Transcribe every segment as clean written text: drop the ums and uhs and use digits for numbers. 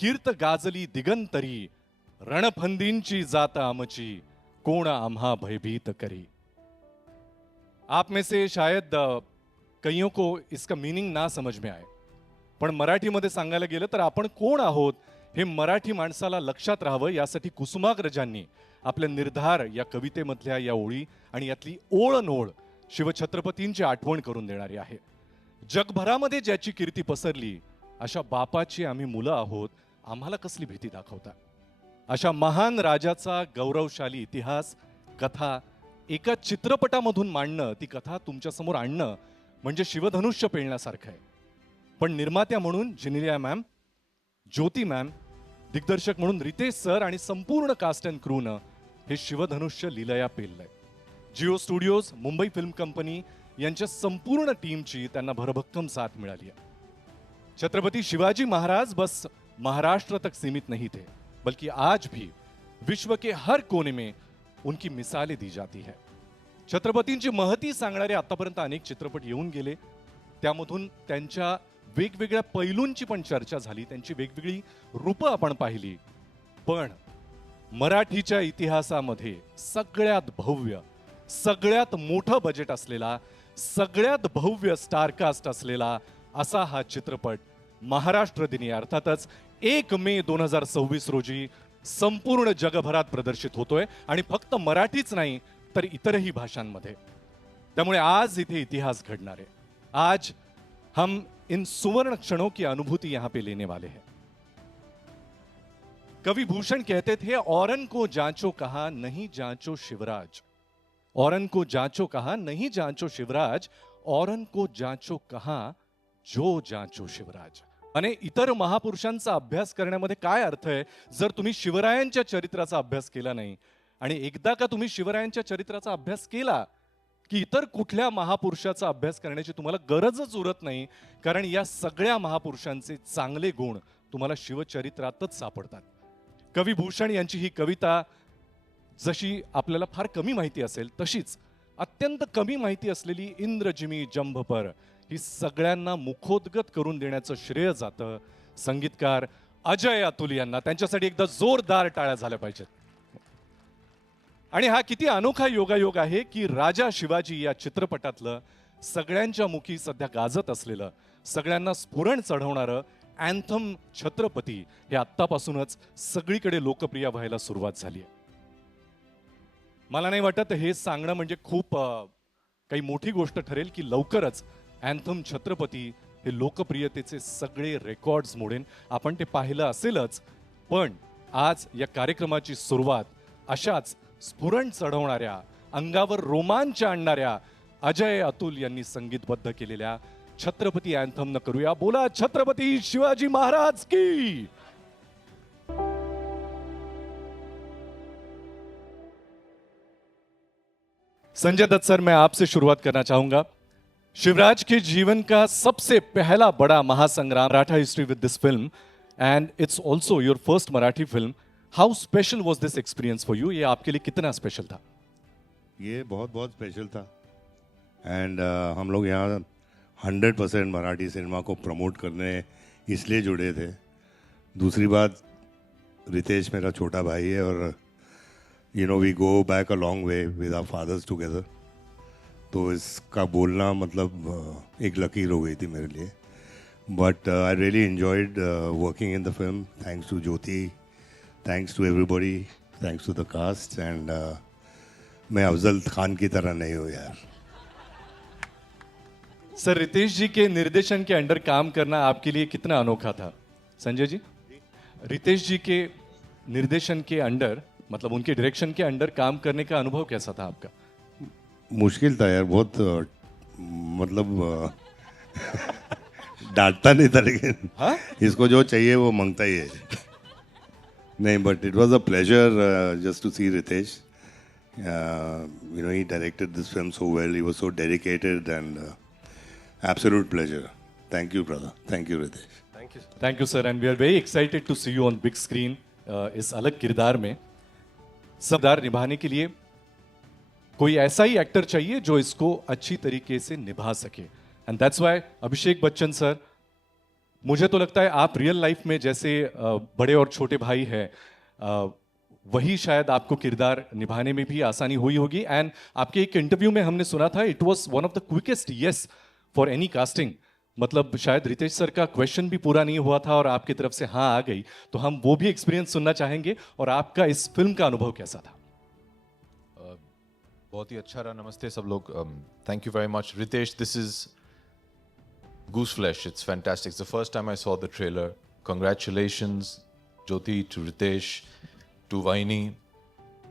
कीर्त गाजली दिगंतरी, रणफंदींची जात आमची, कोण आम्हा भयभीत करी। आप में से शायद कईयों को इसका मीनिंग ना समझ में आए, पण मराठीमध्ये सांगायला गेलं तर आपण कोण आहोत हे मराठी माणसाला लक्षात राहावं यासाठी कुसुमाग्रजांनी आपल्या निर्धार या कवितेमधल्या या ओळी आणि यातली ओळनोळ शिवछत्रपतींची आठवण करून देणारी आहे। जगभरामध्ये ज्याची कीर्ती पसरली अशा बापाची आम्ही मुलं आहोत, आम्हाला कसली भीती दाखवता। अशा महान राजाचा गौरवशाली इतिहास कथा एका चित्रपटामधून मांडणं, ती कथा तुमच्या समोर आणणं म्हणजे शिवधनुष्य पेलण्यासारखं आहे। पण निर्मात्या म्हणून जिनिलिया मॅम, ज्योती मॅम, दिग्दर्शक म्हणून रितेश सर आणि संपूर्ण कास्ट अँड क्रूनं हे शिवधनुष्य लीलया पेललंय। Jio studios, Mumbai film company यांच्या संपूर्ण टीमची त्यांना भरभक्कम साथ मिळाली आहे। छत्रपति शिवाजी महाराज बस महाराष्ट्र तक सीमित नहीं थे, बल्कि आज भी विश्व के हर कोने में उनकी मिसालें दी जाती है। छत्रपतींची महती सांगणारे आतापर्यंत अनेक चित्रपट येऊन गेले, त्यामधून त्यांच्या वेगवेगळ्या पैलूंची पण चर्चा झाली, त्यांची वेगवेगळी रूपं आपण पाहिली। पण मराठीच्या इतिहासामध्ये सगळ्यात भव्य, सगळ्यात मोठं बजेट असलेला, सगळ्यात भव्य स्टारकास्ट असलेला असा हा चित्रपट महाराष्ट्र दिनी अर्थातच 1 मे 2026 रोजी संपूर्ण जगभरात प्रदर्शित होतोय आणि फक्त मराठीच नाही तर इतरही भाषांमध्ये। त्यामुळे आज इथे इतिहास घडणार आहे। आज हम इन सुवर्ण क्षणों की अनुभूति यहां पे लेने वाले हैं। कवि भूषण कहते थे, औरन को जांचो कहा नहीं जांचो शिवराज, औरन को जांचो कहा नहीं जांचो शिवराज, औरन को जांचो कहा जो जांचो शिवराज। आणि इतर महापुरुषांचा अभ्यास करण्यामध्ये काय अर्थ आहे जर तुम्ही शिवरायांच्या चरित्राचा अभ्यास केला नाही। आणि एकदा का तुम्ही शिवरायांच्या चरित्राचा अभ्यास केला की इतर कुठल्या महापुरुषाचा अभ्यास करण्याची तुम्हाला गरजच उरत नाही, कारण या सगळ्या महापुरुषांचे चांगले गुण तुम्हाला शिवचरित्रातच सापडतात। कवी भूषण यांची ही कविता जशी आपल्याला फार कमी माहिती असेल तशीच अत्यंत कमी माहिती असलेली इंद्रजिमी जंभपर ही सगळ्यांना मुखोद्गत करून देण्याचं श्रेय जातं संगीतकार अजय अतुल यांना। त्यांच्यासाठी एकदा जोरदार टाळ्या झाल्या पाहिजेत। आणि हा किती अनोखा योगायोग आहे की राजा शिवाजी या चित्रपटातलं सगळ्यांच्या मुखी सध्या गाजत असलेलं, सगळ्यांना स्फुरण चढवणारं अँथम छत्रपती हे आत्तापासूनच सगळीकडे लोकप्रिय व्हायला सुरुवात झाली आहे। मला नाही वाटत हे सांगणं म्हणजे खूप काही मोठी गोष्ट ठरेल की लवकरच अँथम छत्रपती हे लोकप्रियतेचे सगळे रेकॉर्ड्स मोडेन। आपण ते पाहिलं असेलच, पण आज या कार्यक्रमाची सुरुवात अशाच स्फुरण चढवणाऱ्या, अंगावर रोमांच आणणाऱ्या अजय अतुल यांनी संगीतबद्ध केलेल्या छत्रपती अँथम न करूया। बोला छत्रपती शिवाजी महाराज की। संजय दत्त सर, मैं आपसे शुरुआत करना चाहूंगा। शिवराज के जीवन का सबसे पहला बड़ा महासंग्राम, Maratha history with this film, and it's also your first Marathi film. How special was this experience for you? ये आपके लिए कितना स्पेशल था? ये बहुत बहुत स्पेशल था। एंड हम लोग यहाँ 100% मराठी सिनेमा को प्रमोट करने इसलिए जुड़े थे। दूसरी बात, रितेश मेरा छोटा भाई है और you know we go back a long way with our fathers together. तो इसका बोलना मतलब एक लकीर हो गई थी मेरे लिए। But I really enjoyed working in the film. Thanks to Jyoti, thanks to everybody, thanks to the cast. And मैं अफजल खान की तरह नहीं हूँ यार। सर, रितेश जी के निर्देशन के अंडर काम करना आपके लिए कितना अनोखा था? संजय जी, रितेश जी के निर्देशन के अंडर, मतलब उनके डायरेक्शन के अंडर काम करने का अनुभव कैसा था आपका? मुश्किल था यार बहुत। मतलब डांटता नहीं था, लेकिन हाँ? इसको जो चाहिए वो मांगता ही है। नहीं, but it was a pleasure just to see Riteish. You know, he directed this film so well. He was so dedicated and absolute pleasure. Thank you, brother. Thank you, Ritesh. Thank you, thank you sir, and we are very excited to see you on big screen. इस अलग किरदार में किरदार निभाने के लिए कोई ऐसा ही actor चाहिए जो इसको अच्छी तरीके से निभा सके, एंड दैट्स व्हाई अभिषेक बच्चन सर, मुझे तो लगता है आप रियल लाइफ में जैसे बड़े और छोटे भाई हैं, वही शायद आपको किरदार निभाने में भी आसानी हुई होगी। एंड आपके एक इंटरव्यू में हमने सुना था इट वाज one of the quickest yes for any casting. मतलब शायद रितेश सर का क्वेश्चन भी पूरा नहीं हुआ था और आपकी तरफ से हाँ आ गई, तो हम वो भी एक्सपीरियंस सुनना चाहेंगे। और आपका इस फिल्म का अनुभव कैसा था? बहुत ही अच्छा रहा। नमस्ते सब लोग। Thank you very much Riteish. This is Goose Flesh. It's fantastic. It's the first time I saw the trailer. Congratulations, Jyoti, to Ritesh, to Vaini,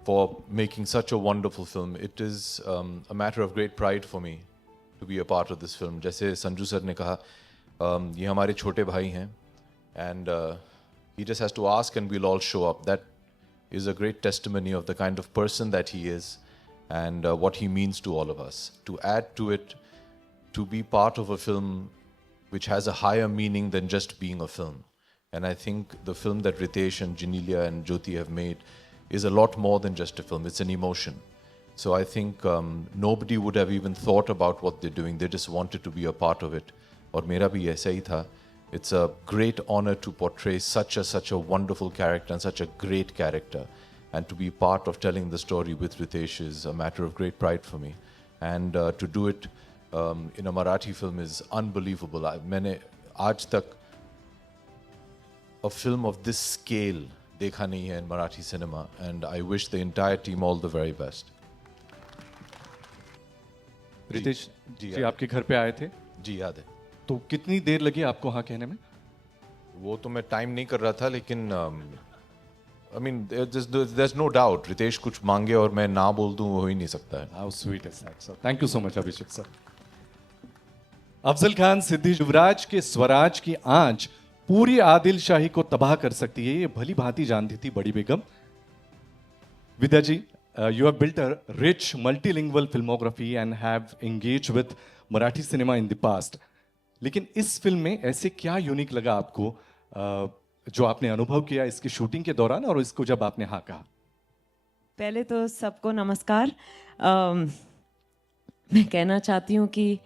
for making such a wonderful film. It is a matter of great pride for me to be a part of this film. जैसे Sanju sir ने कहा, ये हमारे छोटे भाई हैं, and he just has to ask and we'll all show up. That is a great testimony of the kind of person that he is and what he means to all of us. To add to it, to be part of a film which has a higher meaning than just being a film. And I think the film that Ritesh and Janelia and Jyoti have made is a lot more than just a film. It's an emotion. So I think nobody would have even thought about what they're doing. They just wanted to be a part of it. और मेरा भी ऐसा ही था. It's a great honor to portray such a wonderful character and such a great character. And to be part of telling the story with Ritesh is a matter of great pride for me. And to do it in a Marathi film is unbelievable. मैंने आज तक a film of this scale देखा नहीं है in Marathi cinema, and I wish the entire team all the very best. Riteish जी, जी आपके घर पे आए थे, जी याद है। तो कितनी देर लगी आपको हाँ कहने में? वो तो मैं टाइम नहीं कर रहा था, लेकिन I mean there's no doubt Riteish कुछ मांगे और मैं ना बोल दूं, वो हो ही नहीं सकता है। How sweet is that, sir? Thank you so much, Abhishek sir. Afzal Khan Siddiqui, युवराज के स्वराज की आंच पूरी आदिल शाही को तबाह कर सकती है, ये भली भांति जानती थी बड़ी बेगम। विद्या जी, you have built a rich multilingual filmography and have engaged with Marathi cinema in the past. लेकिन इस फिल्म में ऐसे क्या यूनिक लगा आपको जो आपने अनुभव किया इसकी शूटिंग के दौरान और इसको जब आपने हाँ कहा? पहले तो सबको नमस्कार। मैं कहना चाहती हूँ कि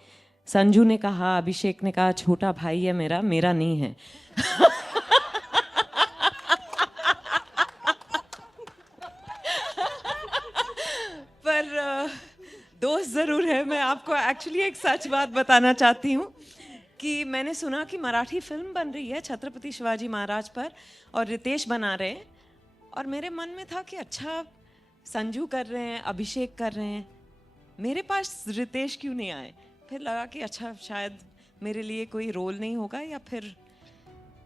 संजू ने कहा, अभिषेक ने कहा छोटा भाई है मेरा, मेरा नहीं है। पर दोस्त ज़रूर है। मैं आपको एक्चुअली एक सच बात बताना चाहती हूँ कि मैंने सुना कि मराठी फिल्म बन रही है छत्रपति शिवाजी महाराज पर और रितेश बना रहे हैं, और मेरे मन में था कि अच्छा संजू कर रहे हैं, अभिषेक कर रहे हैं, मेरे पास रितेश क्यों नहीं आए? फिर लगा कि अच्छा शायद मेरे लिए कोई रोल नहीं होगा, या फिर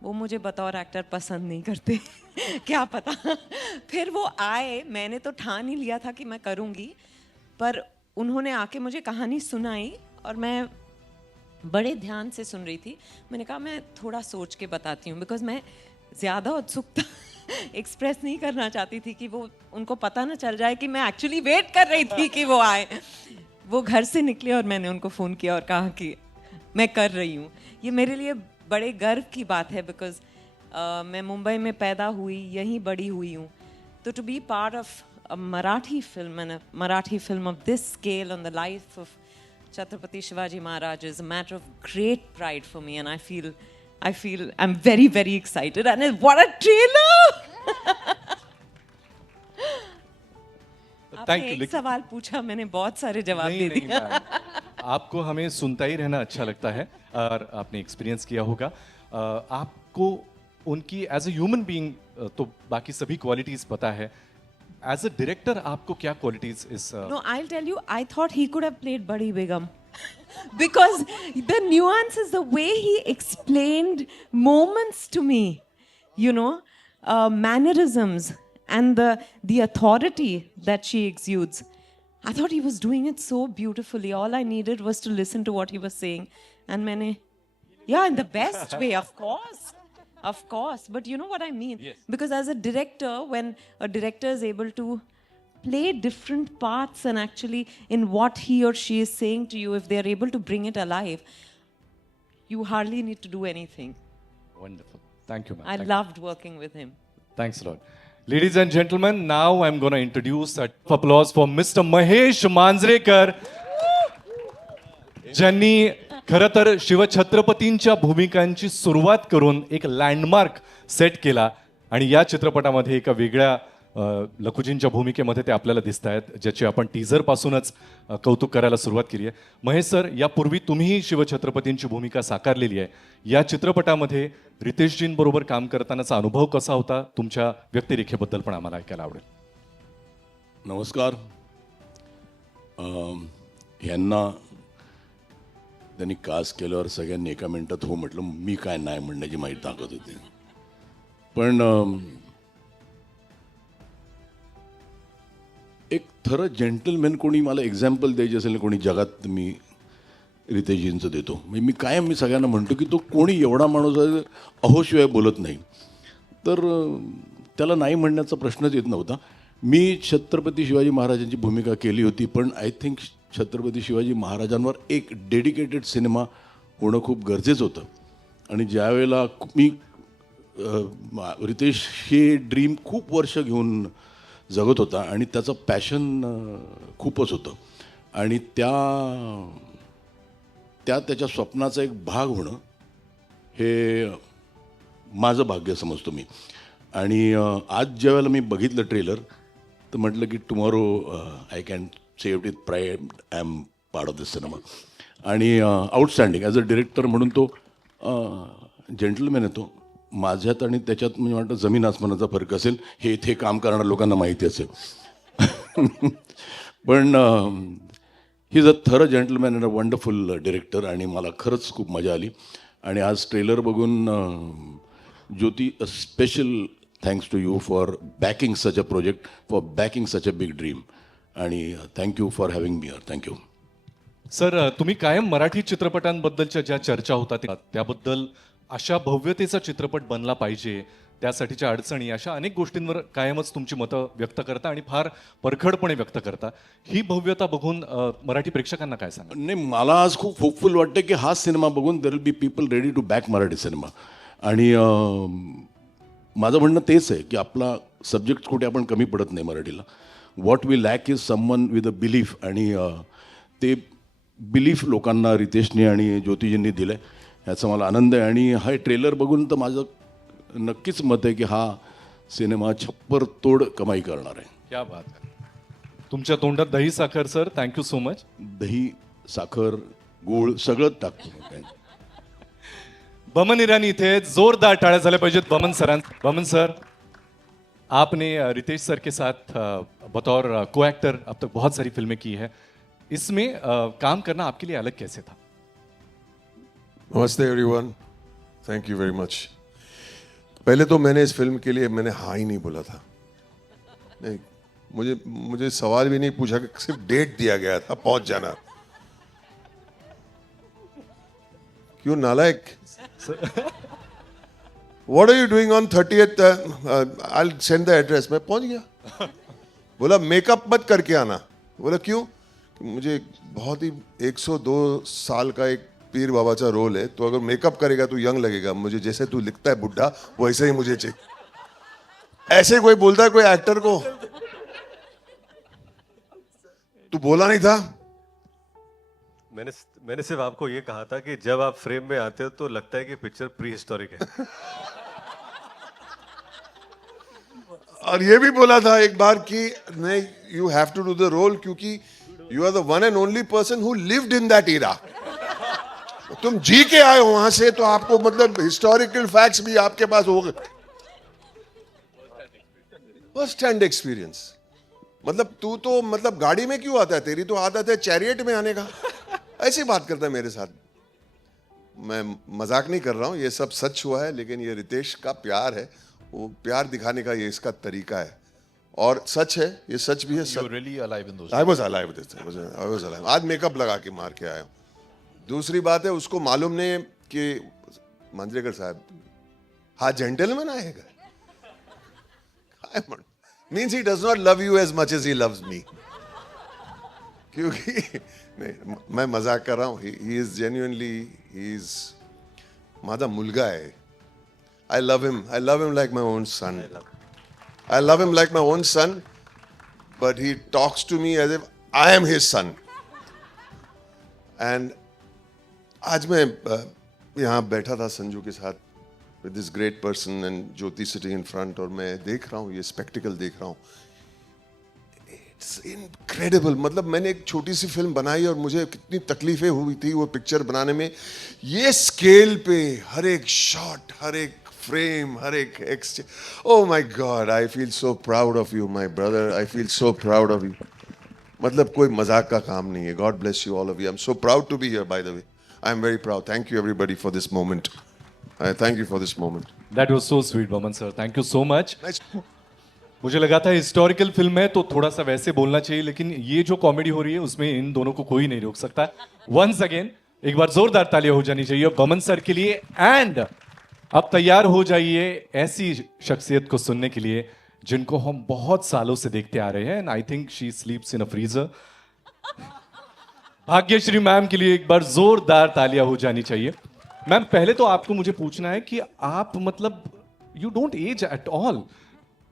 वो मुझे बतौर एक्टर पसंद नहीं करते क्या पता। फिर वो आए, मैंने तो ठान ही लिया था कि मैं करूँगी, पर उन्होंने आके मुझे कहानी सुनाई और मैं बड़े ध्यान से सुन रही थी। मैंने कहा मैं थोड़ा सोच के बताती हूँ, बिकॉज मैं ज़्यादा उत्सुकता एक्सप्रेस नहीं करना चाहती थी कि वो उनको पता ना चल जाए कि मैं एक्चुअली वेट कर रही थी कि वो आए। वो घर से निकले और मैंने उनको फ़ोन किया और कहा कि मैं कर रही हूँ। ये मेरे लिए बड़े गर्व की बात है, बिकॉज मैं मुंबई में पैदा हुई, यहीं बड़ी हुई हूँ। तो to be part of a Marathi film and a Marathi film of this scale on the life of Chhatrapati Shivaji Maharaj is a matter of great pride for me, and I feel I'm very, very excited. And what a trailer! आपने एक सवाल पूछा, मैंने बहुत सारे जवाब दे दिए। आपको हमें सुनता ही रहना अच्छा लगता है और आपने एक्सपीरियंस किया होगा। आपको उनकी एज अ ह्यूमन बीइंग तो बाकी सभी क्वालिटीज पता है, as a director आपको क्या qualities is No, I'll tell you, I thought he could have played Badi Begum because the nuances, the way he explained moments to me, you know, mannerisms and the authority that she exudes, I thought he was doing it so beautifully. All I needed was to listen to what he was saying, and Maine, yeah, in the best way, of course. Of course, but you know what I mean? Yes. Because as a director, when a director is able to play different parts and actually in what he or she is saying to you, if they are able to bring it alive, you hardly need to do anything. Wonderful. Thank you, ma'am. I loved working with him. Thanks a lot. Ladies and gentlemen, now I'm going to introduce a applause for Mr. Mahesh Manjrekar, Janni खरं तर शिवछत्रपतींच्या भूमिकांची सुरुवात करून एक landmark set केला आणि या चित्रपटामध्ये एका वेगळ्या लखुजींच्या भूमिकेमध्ये ते आपल्याला दिसत आहेत, ज्याची आपण टीझर पासूनच कौतुक करायला सुरुवात केली आहे. महेश सर, यापूर्वी तुम्हीही शिवछत्रपतींची भूमिका साकारलेली आहे. या चित्रपटामध्ये रितेशजींबरोबर काम करतानाचा अनुभव कसा होता? तुमच्या व्यक्तिरेखेबद्दल पण आम्हाला ऐकायला आवडेल. नमस्कार. ह्यांना त्यांनी कास्ट केल्यावर सगळ्यांनी एका मिनिटात हो म्हटलं. मी काय नाही म्हणण्याची माहिती ताकद होती. पण एक थरं जेंटलमॅन कोणी मला एक्झाम्पल द्यायची असेल कोणी जगात, मी रितेशजींचं देतो. म्हणजे मी कायम सगळ्यांना म्हणतो की तो कोणी एवढा माणूस आहे अहोशिवाय बोलत नाही, तर त्याला नाही म्हणण्याचा प्रश्नच येत नव्हता. मी छत्रपती शिवाजी महाराजांची भूमिका केली होती, पण आय थिंक छत्रपती शिवाजी महाराजांवर एक डेडिकेटेड सिनेमा होणं खूप गरजेचं होतं. आणि ज्यावेळेला मी रितेश हे ड्रीम खूप वर्ष घेऊन जगत होता आणि त्याचं पॅशन खूपच होतं आणि त्याच्या स्वप्नाचा एक भाग होणं हे माझं भाग्य समजतो मी. आणि आज ज्यावेळेला मी बघितलं ट्रेलर तर म्हटलं की tomorrow I can save with pride I am part of this cinema. आणि आउटस्टँडिंग ॲज अ डिरेक्टर म्हणून तो जेंटलमॅन आहे. तो माझ्यात आणि त्याच्यात म्हणजे वाटतं जमीन आसमानाचा फरक असेल हे इथे काम करणाऱ्या लोकांना माहिती असेल. पण ही इज अ थर gentleman and a wonderful director आणि मला खरंच खूप मजा आली. आणि आज ट्रेलर बघून Jyoti, a special thanks to you for backing such a project, for backing such a big dream. आणि thank you for having me here. Thank you. Sir, तुम्ही कायम मराठी चित्रपटांबद्दलच्या ज्या चर्चा होतात त्याबद्दल अशा भव्यतेचा चित्रपट बनला पाहिजे, त्यासाठीच्या अडचणी, अशा अनेक गोष्टींवर कायमच तुमची मतं व्यक्त करता आणि फार परखडपणे व्यक्त करता. ही भव्यता बघून मराठी प्रेक्षकांना काय सांगा? नाही, मला आज खूप होपफुल वाटतं की हा सिनेमा बघून there will be people ready to back Marathi cinema. आणि माझं म्हणणं तेच आहे की आपला सब्जेक्ट कुठे आपण कमी पडत नाही मराठीला. What we lack is someone with a belief. आणि ते बिलीफ लोकांना रितेशने आणि ज्योतिजींनी दिलं आहे, याचा मला आनंद आहे. आणि हा ट्रेलर बघून तर माझं नक्कीच मत आहे की हा सिनेमा छप्पर तोड कमाई करणार आहे. क्या बात आहे. तुमच्या तोंडात दही साखर सर. Thank you so much. दही, साखर, गूळ सगळं टाकतो. बमन ईरानी इथे जोरदार टाळ्या झाल्या पाहिजेत बमन सर, आपने रितेश सर के साथ बतौर को एक्टर अब तक बहुत सारी फिल्में की है. इसमें काम करना आपके लिए अलग कैसे था? नमस्ते everyone, thank you very much. पहले तो मैंने इस फिल्म के लिए मैंने हाँ ही नहीं बोला था. नहीं, मुझे सवाल भी नहीं पूछा, सिर्फ डेट दिया गया था पहुंच जाना. क्यों नालायक? What are you doing on 30th? I will send the address. मैं पहुंच गया. बोला मेकअप मत करके आना. बोला क्यों? मुझे बहुत ही 102 साल का एक पीर बाबाचा रोल है, तो अगर मेकअप करेगा तो यंग लगेगा. मुझे जैसे तू लिखता है बुढ़ा वैसे ही मुझे चाहिए. ऐसे कोई बोलता है कोई एक्टर को? तू बोला नहीं था? मैंने सिर्फ आपको ये कहा था कि जब आप फ्रेम में आते हो तो लगता है कि पिक्चर प्री हिस्टोरिक है. और ये भी बोला था एक बार कि नहीं, you have to do the role क्योंकि you are the one and only person who lived in that era. तुम जी के आए हो वहां से, तो आपको मतलब हिस्टोरिकल फैक्ट्स भी आपके पास हो गए. First hand experience. मतलब तू तो मतलब गाड़ी में क्यों आता है? तेरी तो आदत है चैरियट में आने का. ऐसी बात करता है मेरे साथ. मैं मजाक नहीं कर रहा हूं, ये सब सच हुआ है. लेकिन ये रितेश का प्यार है, वो प्यार दिखाने का ये इसका तरीका है और सच है, ये सच भी है. You're really alive in those. I was alive with it. I was alive. आज मेकअप लगा के मार के आया हूँ. दूसरी बात है, उसको मालूम नहीं कि मांजरेकर साहब हा जेंटलमैन आएगा. Means he does not love you as much as he loves me. क्योंकि नहीं, मैं मजाक कर रहा हूँ. He is genuinely, he is माझा मुलगा है. I love him like my own son. I love him like my own son, but he talks to me as if I am his son. And आज मैं यहाँ बैठा था संजू के साथ with this great person and Jyoti sitting in front, और मैं देख रहा हूँ, ये स्पेक्टिकल देख रहा हूँ. It's incredible. मतलब मैंने एक छोटी सी फिल्म बनाई और मुझे कितनी तकलीफें हुई थी वो पिक्चर बनाने में. ये स्केल पे हर एक शॉट, हर एक फ्रेम, हर एक exchange. Oh my god, I feel so proud of you my brother. I feel so proud of you. मतलब कोई मजाक का काम नहीं है. God bless you all of you. I am so proud to be here by the way. I am very proud. Thank you everybody for this moment. Thank you for this moment. That was so sweet Boman sir, thank you so much. मुझे लगा था historical film है तो थोड़ा सा वैसे बोलना चाहिए, लेकिन ये जो कॉमेडी हो रही है उसमें इन दोनों को कोई नहीं रोक सकता. वंस अगेन एक बार जोरदार तालियां हो जानी चाहिए बमन सर के लिए. एंड अब तैयार हो जाइए ऐसी शख्सियत को सुनने के लिए जिनको हम बहुत सालों से देखते आ रहे हैं. And I think she sleeps in a freezer. Bhagyashree ma'am के लिए एक बार जोरदार तालियां हो जानी चाहिए. मैम पहले तो आपको मुझे पूछना है कि आप मतलब you don't age at all.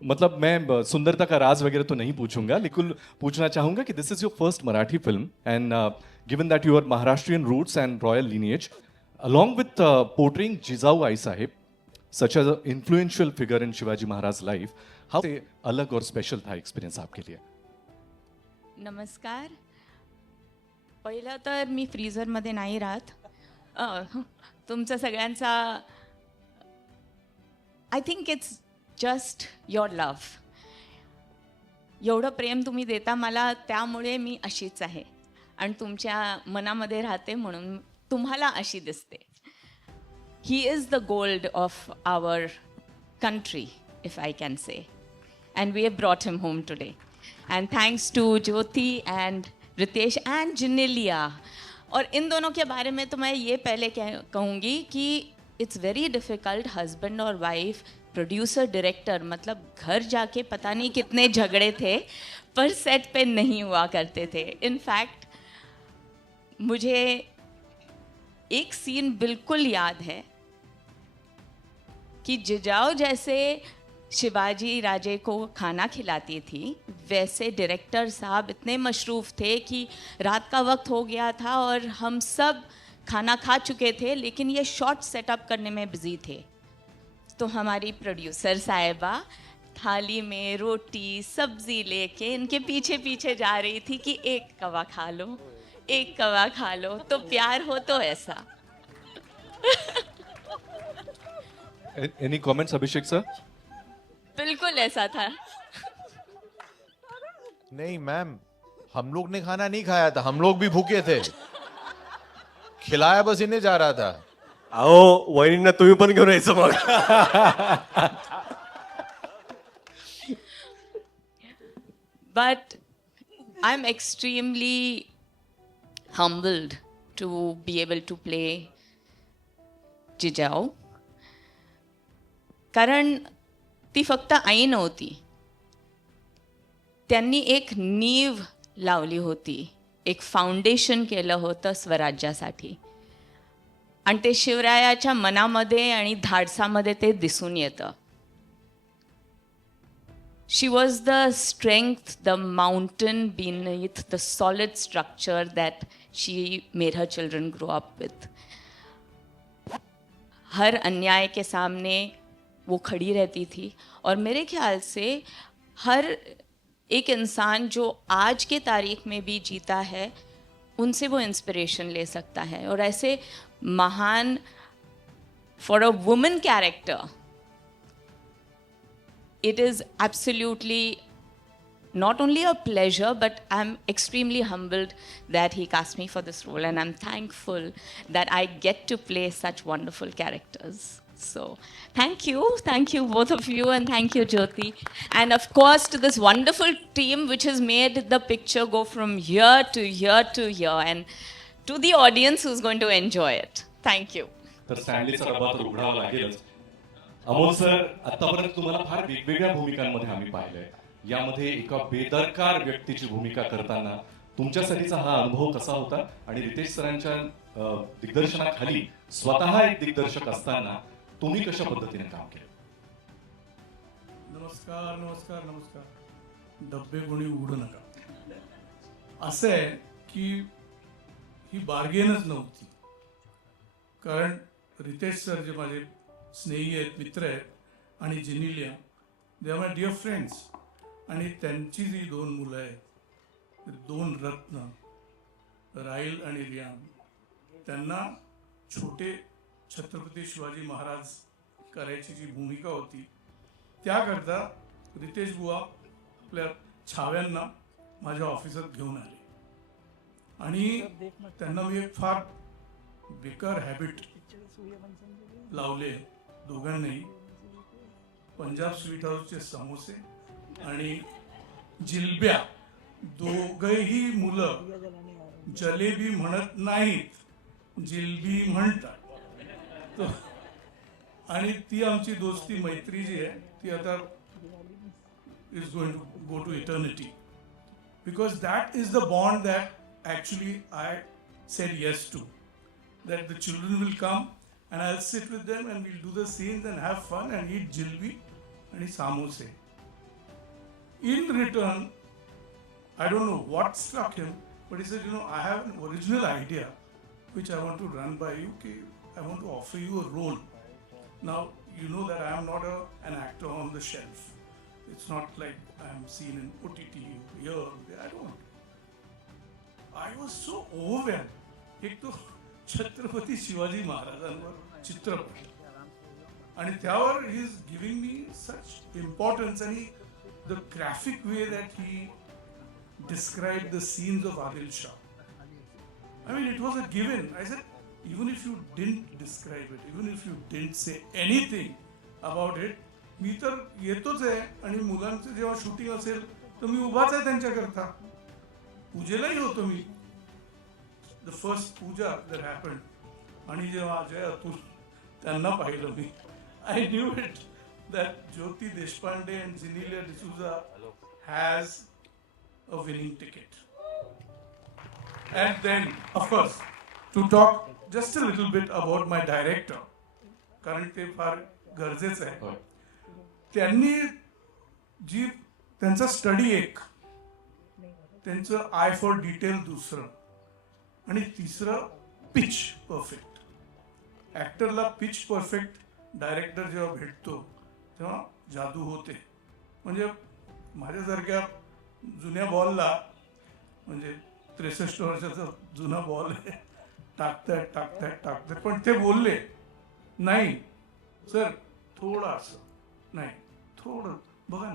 मतलब मैं सुंदरता का राज वगैरह तो नहीं पूछूंगा, लेकिन पूछना चाहूंगा कि this is your first Marathi film and given that you are Maharashtrian roots and royal lineage, along with portraying Jijau Ai Sahib, such as an influential figure in Shivaji Maharaj's life, how से अलग और स्पेशल था experience आपके लिए? नमस्कार. पहिलं तर मी फ्रीझरमध्ये नाही राहत. तुमचं सगळ्यांचा I think it's just your love. एवढं प्रेम तुम्ही देता मला, त्यामुळे मी अशीच आहे आणि तुमच्या मनामध्ये राहते म्हणून तुम्हाला अशी दिसते. He is the gold of our country, if I can say, and we have brought him home today. And thanks to Jyoti and Riteish and Genelia. और इन दोनों के बारे में तो मैं ये पहले कहूँगी कि इट्स वेरी डिफ़िकल्ट. हस्बैंड और वाइफ, प्रोड्यूसर, डायरेक्टर, मतलब घर जाके पता नहीं कितने झगड़े थे, पर सेट पे नहीं हुआ करते थे. इनफैक्ट मुझे एक सीन बिल्कुल याद है कि जिजाऊ जैसे शिवाजी राजे को खाना खिलाती थी, वैसे डायरेक्टर साहब इतने मशरूफ़ थे कि रात का वक्त हो गया था और हम सब खाना खा चुके थे, लेकिन ये शॉट सेटअप करने में बिज़ी थे. तो हमारी प्रोड्यूसर साहिबा थाली में रोटी सब्ज़ी लेके इनके पीछे पीछे जा रही थी कि एक कवा खा लो, एक कवा खा लो, तो प्यार हो तो ऐसा. Any comments, अभिषेक सर? बिल्कुल ऐसा था. नहीं मैम, हम लोग ने खाना नहीं खाया था, हम लोग भी भूखे थे. खिलाया बस इन्हें जा रहा था. अहो वहिनींना तुम्ही पण घेऊन यायचं मग. But I'm extremely humbled to be able to play Jijau. कारण ती फक्त आई नव्हती, त्यांनी एक नीव लावली होती, एक फाउंडेशन केलं होतं स्वराज्यासाठी, आणि ते शिवरायाच्या मनामध्ये आणि धाडसामध्ये ते दिसून येतं. She was the strength, the mountain beneath the solid structure that she made her children grow up with. हर अन्याय के सामने वो खड़ी रहती थी, और मेरे ख्याल से हर एक इंसान जो आज के तारीख में भी जीता है, उनसे वो इंस्पिरेशन ले सकता है. और ऐसे महान, for a woman character, it is absolutely not only a pleasure, but I'm extremely humbled that he cast me for this role, and I'm thankful that I get to play such wonderful characters. So thank you both of you, and thank you Jyoti, and of course to this wonderful team which has made the picture go from here to here to here, and to the audience who's going to enjoy it. Thank you. तर स्टँडलीचा डबा तर उघडावा लागेलच. Amol sir, आतापर्यंत तुम्हाला फार वेगवेगळ्या भूमिकांमध्ये आम्ही पाहिलंय. यामध्ये एका बेदरकार व्यक्तीची भूमिका करताना तुमच्यासाठीचा हा अनुभव कसा होता, आणि रितेश सरांच्या दिग्दर्शनाखाली स्वतः एक दिग्दर्शक असताना तुम्ही कशा पद्धतीने काम केलं? नमस्कार नमस्कार नमस्कार. डब्बे कोणी उघडू नका. असं आहे की ही बार्गेनच नव्हती. कारण रितेश सर जे माझे स्नेही आहेत, मित्र आहेत, आणि Genelia, they are my dear friends. आणि त्यांची जी 2 मुलं आहेत, 2 रत्न, राहिल आणि रियाम, त्यांना छोटे छत्रपती शिवाजी महाराज करायची जी भूमिका होती, त्याकरता रितेश बुवा आपल्या छाव्यांना माझ्या ऑफिसात घेऊन आले. आणि त्यांना मी एक फार बेकार हॅबिट लावले दोघांनाही. पंजाब स्वीट हाऊसचे समोसे आणि जिलब्या, दोघही मुलं जलेबी म्हणत नाहीत, जिलबी म्हणतात. आणि ती आमची दोस्ती, मैत्री जी आहे ती आता is going to go to eternity, because that is the bond that actually I said yes to. That the children will come and I'll sit with them and we'll do the scenes and have fun and eat jilbi and samose. In return, I don't know what struck him, but he said, I have an original idea which I want to run by you. I want to offer you a role. Now, you know that I am not an actor on the shelf. It's not like I am seen in OTT here or there. I don't. I was so overwhelmed. एक तो छत्रपती शिवाजी महाराजांवर चित्रपट आणि त्यावर he is giving me such importance. आणि the graphic way that he describe the scenes of Adil Shah, I mean, it was a given. I said, even if you didn't describe it, even if you didn't say anything about it, मी तर येतोच आहे. आणि मुलांचं जेव्हा shooting असेल तर मी उभाच आहे त्यांच्याकरता. पूजेलाही होतो मी. The first puja that happened, आणि जेव्हा अजय अतुल त्यांना पाहिलं मी, I knew it that Jyoti Deshpande and Genelia D'Souza has a winning ticket. And then, of course, to talk just a little bit about my director, कारण ते फार गरजेचं आहे. त्यांनी जी त्यांचा स्टडी एक, त्यांचं आय फॉर डिटेल दुसरं, आणि तिसरं पिच परफेक्ट. ॲक्टरला पिच परफेक्ट डायरेक्टर जेव्हा भेटतो तेव्हा जादू होते. म्हणजे माझ्यासारख्या जुन्या बॉलला, म्हणजे 63 वर्षाचा जुना बॉल आहे, टाकतायत, पण ते बोलले नाही सर थोडं असं नाही, थोडं बघा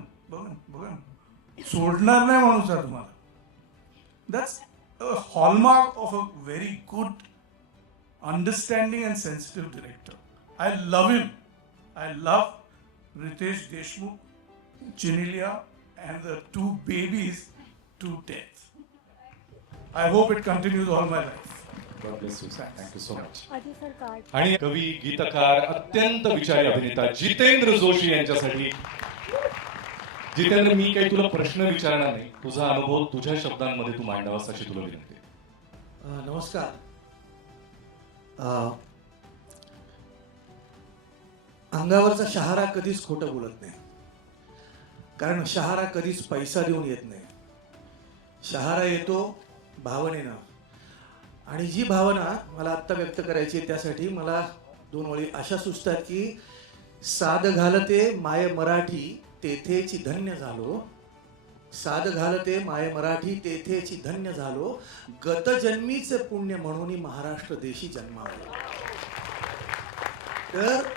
सोडणार नाही माणूस आहे तुम्हाला. That's a hallmark of a very good understanding and sensitive director. I love him. I love Riteish Deshmukh, Genelia and the 2 babies to death. I hope it continues all my life. God bless you, sir. Thank you so much. आधी सरकार आणि कवी, गीतकार, अत्यंत विचारी अभिनेता जितेंद्र जोशी यांच्यासाठी. जितेंद्र, मी काही तुला प्रश्न विचारणार नाही, तुझा अनुभव तुझ्या शब्दांमध्ये तू मांडावास अशी तुला विनंती आहे. नमस्कार. अंगावरचा शहारा कधीच खोटं बोलत नाही, कारण शहारा कधीच पैसा देऊन येत नाही. शहारा येतो भावनेनं, आणि जी भावना मला आत्ता व्यक्त करायची आहे त्यासाठी मला 2 ओळी अशा सुचतात की, साद घालते माय मराठी तेथेची धन्य झालो, साद घालते माय मराठी तेथेची धन्य झालो, गतजन्मीचे पुण्य म्हणून महाराष्ट्र देशी जन्मावलो. तर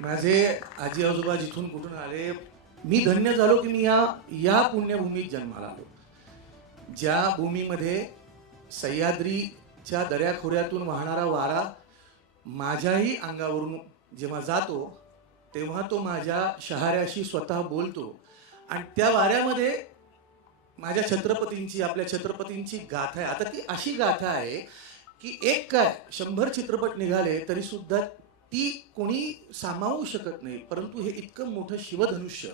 माझे आजी आजोबा जिथून कुठून आले, मी धन्य झालो की मी या पुण्यभूमीत जन्माला आलो, ज्या भूमीमध्ये सह्याद्रीच्या दऱ्याखोऱ्यातून वाहणारा वारा माझ्याही अंगावरून जेव्हा जातो तेव्हा तो माझ्या शहाऱ्याशी स्वतः बोलतो. आणि त्या वाऱ्यामध्ये माझ्या छत्रपतींची, आपल्या छत्रपतींची गाथा आहे. आता ती अशी गाथा आहे की एक काय 100 चित्रपट निघाले तरी सुद्धा ती कोणी सामावू शकत नाही. परंतु हे इतकं मोठं शिवधनुष्य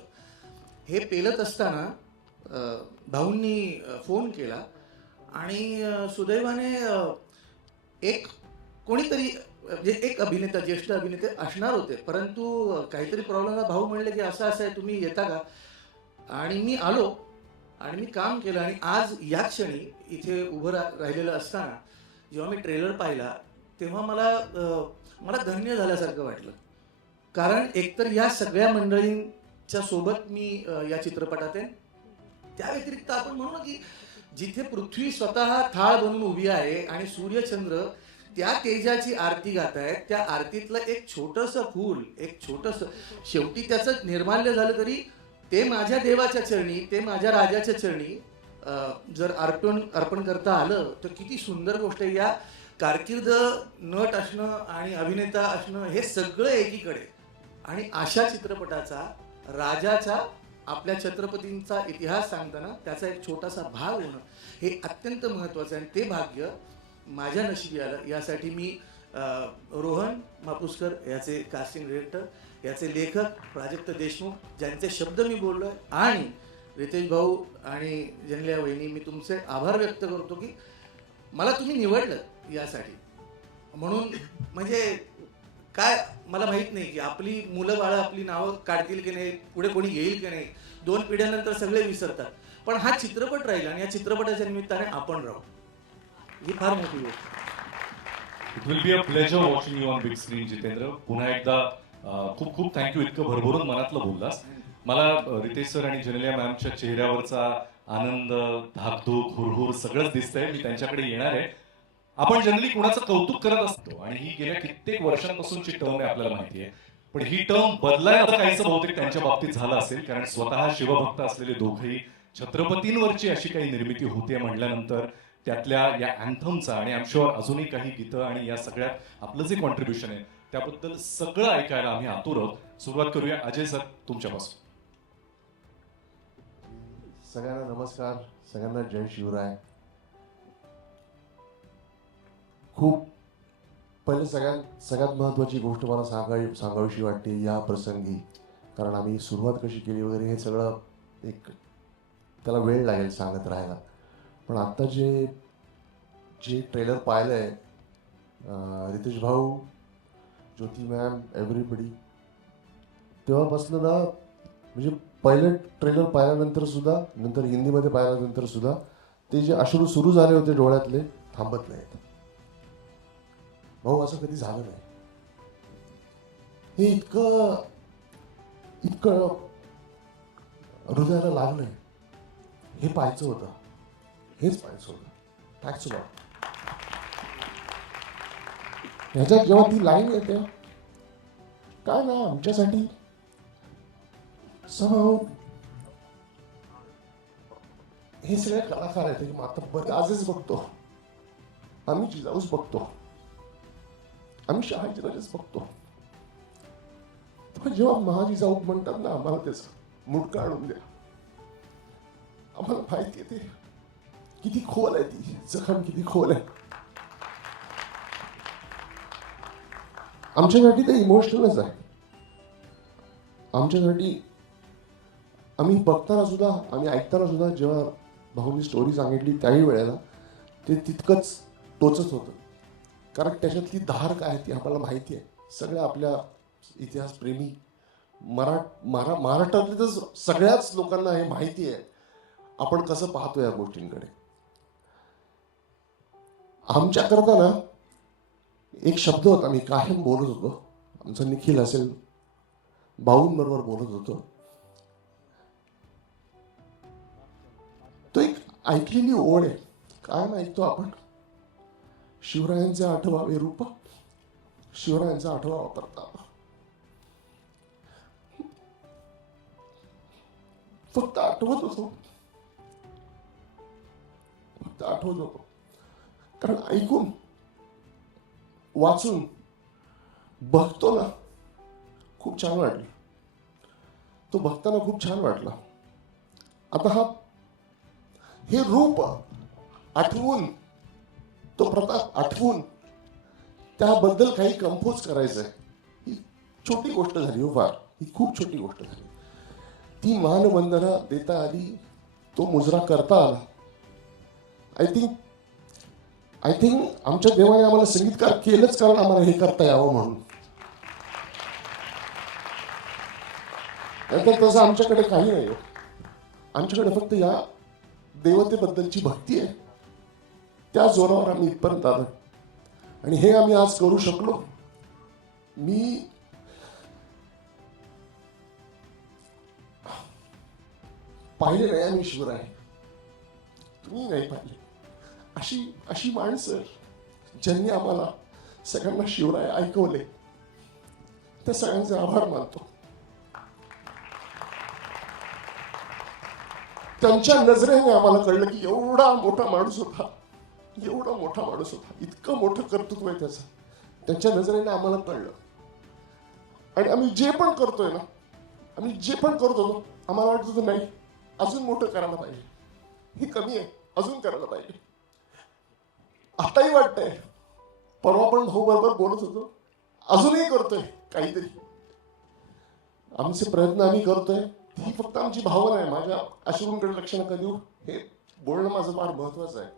हे पेलत असताना भाऊंनी फोन केला आणि सुदैवाने एक कोणीतरी, म्हणजे एक अभिनेता, ज्येष्ठ अभिनेते असणार होते, परंतु काहीतरी प्रॉब्लेमला भाऊ म्हणले की असं आहे, तुम्ही येता का. आणि मी आलो आणि मी काम केलं. आणि आज या क्षणी इथे उभं राहिलेलं असताना जेव्हा मी ट्रेलर पाहिला तेव्हा मला धन्य झाल्यासारखं वाटलं. कारण एकतर या सगळ्या मंडळींच्या सोबत मी या चित्रपटात आहे. त्या व्यतिरिक्त आपण म्हणू ना की जिथे पृथ्वी स्वतः थाळ बनून उभी आहे आणि सूर्यचंद्र त्या तेजाची आरती गात आहेत, त्या आरतीतलं एक छोटंसं फूल, एक छोटंसं, शेवटी त्याचं निर्माल्य झालं तरी ते माझ्या देवाच्या चरणी, ते माझ्या राजाच्या चरणी जर अर्पण करता आलं तर किती सुंदर गोष्ट आहे. या कारकीर्द नट असणं आणि अभिनेता असणं हे सगळं एकीकडे, आणि अशा चित्रपटाचा, राजाचा, आपल्या छत्रपतींचा इतिहास सांगताना त्याचा एक छोटासा भाग होणं हे अत्यंत महत्त्वाचं आहे. आणि ते भाग्य माझ्या नशिबी आलं. यासाठी मी रोहन मापुसकर याचे कास्टिंग डिरेक्टर, याचे लेखक प्राजक्त देशमुख, ज्यांचे शब्द मी बोललोय, आणि रितेश भाऊ आणि जनलिया वहिनी, मी तुमचे आभार व्यक्त करतो की मला तुम्ही निवडलं यासाठी. म्हणून म्हणजे काय मला माहीत नाही की आपली मुलं बाळं आपली नावं काढतील की नाही, पुढे कोणी येईल की नाही, 2 पिढ्यानंतर सगळे विसरतात, पण हा चित्रपट राहील आणि या चित्रपटाच्या निमित्ताने आपण राहू, ही फार मोठी गोष्ट. It will be a pleasure watching you on big screen. Jitendra, पुन्हा एकदा खूप खूप थँक्यू. इतकं भरभरून मनातलं बोललास. मला रितेश सर आणि जनलिया मॅमच्या चेहऱ्यावरचा आनंद, धाकधूक, हुरहुर सगळंच दिसतंय. मी त्यांच्याकडे येणार आहे. आपण जनरली कुणाचं कौतुक करत असतो आणि ही गेल्या कित्येक वर्षांपासूनची टर्म आहे, आपल्याला माहिती आहे. पण ही टर्म बदलायला काहीच बहुतेक त्यांच्या बाबतीत झालं असेल, कारण स्वतः शिवभक्त असलेले दोघंही छत्रपतींवरची अशी काही निर्मिती होते म्हटल्यानंतर त्यातल्या या अँथमचा आणि आय एम शुअर अजूनही काही गीतं आणि या सगळ्यात आपलं जे कॉन्ट्रीब्युशन आहे त्याबद्दल सगळं ऐकायला आम्ही आतुर आहोत. सुरुवात करूया अजय सर तुमच्यापासून. सगळ्यांना नमस्कार, सगळ्यांना जय शिवराय. खूप पहिले सगळ्यात महत्त्वाची गोष्ट मला सांगावीशी वाटते या प्रसंगी, कारण आम्ही सुरुवात कशी केली वगैरे हे सगळं एक त्याला वेळ लागेल सांगत राहायला. पण आत्ता जे ट्रेलर पाहिलं आहे, रितेश भाऊ, ज्योती मॅम, एव्हरीबडी, तेव्हापासून ना म्हणजे पहिलं ट्रेलर पाहिल्यानंतर सुद्धा, नंतर हिंदीमध्ये पाहिल्यानंतर सुद्धा ते जे अश्रू सुरू झाले होते डोळ्यातले थांबत नाहीत. भाऊ, असं कधी झालं नाही. हे इतकं हृदयाला लागलंय. हे पाहायचं होतं, हेच पाहायचं होतं. Thanks lot. ह्याच्यात जेव्हा ती लाईन येते, काय ना आमच्यासाठी समोर हे सगळे कलाकार आहेत की आता बरं आजच बघतो आम्ही, जिजाऊच बघतो, आम्ही शहाजीराजेच बघतो. पण जेव्हा महाजिजाऊ म्हणतात ना, आम्हाला त्याचं मुडकं आणून द्या, आम्हाला माहिती आहे ते किती खोल आहे, ती जखम किती खोल आहे. आमच्यासाठी ते इमोशनलच आहे. आमच्यासाठी आम्ही बघताना सुद्धा, आम्ही ऐकताना सुद्धा, जेव्हा भाऊनी स्टोरी सांगितली त्याही वेळेला ते तितकंच टोचत होतं, कारण त्याच्यातली धार काय ती आम्हाला माहिती आहे. सगळ्या आपल्या इतिहासप्रेमी महाराष्ट्रातले तर सगळ्याच लोकांना हे माहिती आहे आपण कसं पाहतो या गोष्टींकडे. आमच्याकरता ना एक शब्द होता, मी कायम बोलत होतो, आमचा निखिल असेल, भाऊंबरोबर बोलत होतो, तो एक ऐकलेली ओढ आहे. कायम ऐकतो आपण, शिवरायांचे 8वे रूप, शिवरायांचा 8वा प्रताप. फक्त आठवत होतो, कारण ऐकून, वाचून, बघतो ना खूप छान वाटलं. तो बघताना खूप छान वाटला. आता हे रूप आठवून, तो प्रताप आठवून, त्याबद्दल काही कंपोज करायचं आहे, ही छोटी गोष्ट झाली हो, फार ही खूप छोटी गोष्ट झाली. ती मानवंदना देता आली, तो मुजरा करता आला. आय थिंक आमच्या देवाने आम्हाला संगीतकार केलंच कारण आम्हाला हे करता यावं म्हणून. नाहीतर तसं आमच्याकडे काही नाही. आमच्याकडे फक्त या देवतेबद्दलची भक्ती आहे, त्या जोरावर आम्ही इथपर्यंत आलो. आणि हे आम्ही आज करू शकलो. मी पाहिले नाही आम्ही शिवराय, तुम्ही नाही पाहिले. अशी अशी माणसं ज्यांनी आम्हाला सगळ्यांना शिवराय ऐकवले, त्या सगळ्यांचे आभार मानतो. त्यांच्या नजरेने आम्हाला कळलं की एवढा मोठा माणूस होता, एवढा मोठा माणूस होता, इतकं मोठं कर्तृत्व आहे त्याचं. त्यांच्या नजरेने आम्हाला कळलं. आणि आम्ही जे पण करतोय ना, आम्ही जे पण करतो ना, आम्हाला वाटत होतं नाही अजून मोठं करायला पाहिजे, हे कमी आहे, अजून करायला पाहिजे. आताही वाटतंय, परवा पण भाऊ बरोबर बोलत होतो, अजूनही करतोय काहीतरी. आमचे प्रयत्न आम्ही करतोय, ही फक्त आमची भावना आहे. माझ्या अश्रूंकडे लक्ष नका देऊ, हे बोलणं माझं फार महत्वाचं आहे.